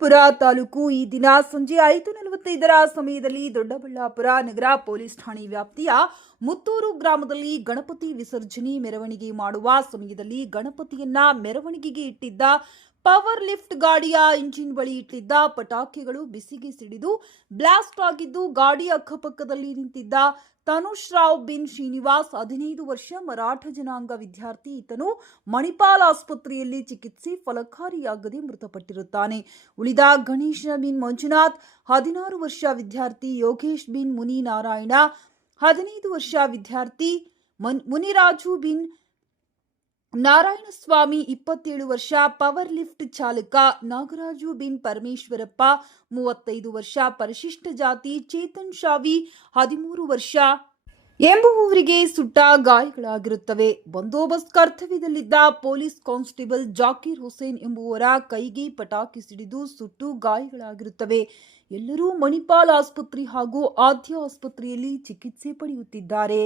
ದೊಡ್ಡಬಳ್ಳಾಪುರ ತಾಲೂಕು ಈ ದಿನ ಸಂಜೆ 5:45 ಸಮಯದಲ್ಲಿ ದೊಡ್ಡಬಳ್ಳಾಪುರ ನಗರ ಪೊಲೀಸ್ ಠಾಣೆ ವ್ಯಾಪ್ತಿಯ ಮುತ್ತೂರು ಗ್ರಾಮದಲ್ಲಿ ಗಣಪತಿ ವಿಸರ್ಜನೆ ಮೆರವಣಿಗೆ ಮಾಡುವ ಸಮಯದಲ್ಲಿ ಗಣಪತಿಯನ್ನ ಮೆರವಣಿಗೆಗೆ ಇಟ್ಟಿದ್ದ ಪವರ್ ಲಿಫ್ಟ್ ಗಾಡಿಯ ಇಂಜಿನ್ ಬಳಿ ಇಟ್ಟಿದ್ದ ಪಟಾಕಿಗಳು ಬಿಸಿಗೆ ಸಿಡಿದು ಬ್ಲಾಸ್ಟ್ ಆಗಿದ್ದು ಗಾಡಿ ಅಕ್ಕಪಕ್ಕದಲ್ಲಿ ನಿಂತಿದ್ದ ತನುಷ್ ರಾವ್ ಬಿನ್ ಶ್ರೀನಿವಾಸ್ 15 ವರ್ಷ ಮರಾಠ ಜನಾಂಗ ವಿದ್ಯಾರ್ಥಿ. ಈತನು ಮಣಿಪಾಲ್ ಆಸ್ಪತ್ರೆಯಲ್ಲಿ ಚಿಕಿತ್ಸೆ ಫಲಕಾರಿಯಾಗದೆ ಮೃತಪಟ್ಟಿರುತ್ತಾನೆ. ಉಳಿದ ಗಣೇಶ್ ಬಿನ್ ಮಂಜುನಾಥ್ 16 ವರ್ಷ ವಿದ್ಯಾರ್ಥಿ, ಯೋಗೇಶ್ ಬಿನ್ ಮುನಿ ನಾರಾಯಣ 15 ವರ್ಷ ವಿದ್ಯಾರ್ಥಿ, ಮುನಿರಾಜು ಬಿನ್ ನಾರಾಯಣಸ್ವಾಮಿ 27 ವರ್ಷ, ಪವರ್ ಲಿಫ್ಟ್ ಚಾಲಕ ನಾಗರಾಜು ಬಿನ್ ಪರಮೇಶ್ವರಪ್ಪ 35 ವರ್ಷ, ಪರಿಶಿಷ್ಟ ಜಾತಿ ಚೇತನ್ ಶಾವಿ 13 ವರ್ಷ ಎಂಬುವವರಿಗೆ ಸುಟ್ಟ ಗಾಯಗಳಾಗಿರುತ್ತವೆ. ಬಂದೋಬಸ್ತ್ ಕರ್ತವ್ಯದಲ್ಲಿದ್ದ ಪೊಲೀಸ್ ಕಾನ್ಸ್ಟೇಬಲ್ ಜಾಕೀರ್ ಹುಸೇನ್ ಎಂಬುವರ ಕೈಗೆ ಪಟಾಕಿ ಸಿಡಿದು ಸುಟ್ಟು ಗಾಯಗಳಾಗಿರುತ್ತವೆ. ಎಲ್ಲರೂ ಮಣಿಪಾಲ್ ಆಸ್ಪತ್ರೆ ಹಾಗೂ ಆದ್ಯ ಆಸ್ಪತ್ರೆಯಲ್ಲಿ ಚಿಕಿತ್ಸೆ ಪಡೆಯುತ್ತಿದ್ದಾರೆ.